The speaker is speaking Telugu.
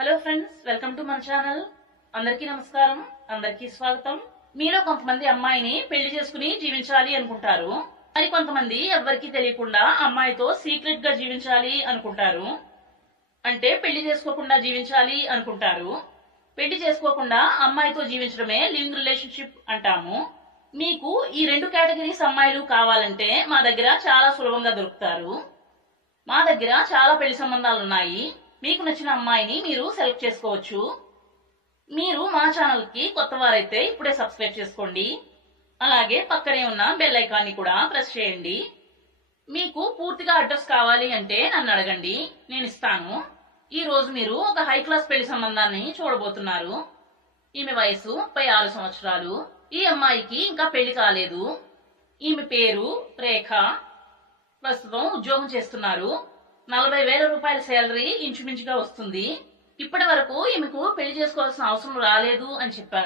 హలో ఫ్రెండ్స్ వెల్కమ్ టు మన ఛానల్ అందరికీ నమస్కారం. అందరికీ స్వాగతం. మీలో కొంతమంది అమ్మాయిని పెళ్ళి చేసుకుని జీవించాలి అనుకుంటారు. మరి కొంతమంది ఎవ్వరికీ తెలియకుండా అమ్మాయితో సీక్రెట్గా జీవించాలి అనుకుంటారు. అంటే పెళ్ళి చేసుకోకుండా జీవించాలి అనుకుంటారు. పెళ్ళి చేసుకోకుండా అమ్మాయితో జీవించడమే లివింగ్ రిలేషన్షిప్ అంటాము. మీకు ఈ రెండు కేటగిరీస్ అమ్మాయిలు కావాలంటే మా దగ్గర చాలా సులభంగా దొరుకుతారు. మా దగ్గర చాలా పెళ్ళి సంబంధాలు ఉన్నాయి. మీకు నచ్చిన అమ్మాయిని మీరు సెలెక్ట్ చేసుకోవచ్చు. మీరు మా ఛానల్కి కొత్త వారైతే ఇప్పుడే సబ్స్క్రైబ్ చేసుకోండి. అలాగే పక్కనే ఉన్న బెల్ ఐకాన్ని కూడా ప్రెస్ చేయండి. మీకు పూర్తిగా అడ్రస్ కావాలి అంటే నన్ను అడగండి. నేను ఇస్తాను. ఈ రోజు మీరు ఒక హై క్లాస్ పెళ్ళి సంబంధాన్ని చూడబోతున్నారు. ఈమె వయసు ముప్పై ఆరు సంవత్సరాలు. ఈ అమ్మాయికి ఇంకా పెళ్ళి కాలేదు. ఈమె పేరు రేఖ. ప్రస్తుతం ఉద్యోగం చేస్తున్నారు. నలభై వేల రూపాయల శాలరీ ఇంచుమించుగా వస్తుంది. ఇప్పటి వరకు ఈమెకు పెళ్ళి చేసుకోవాల్సిన అవసరం రాలేదు అని చెప్పారు.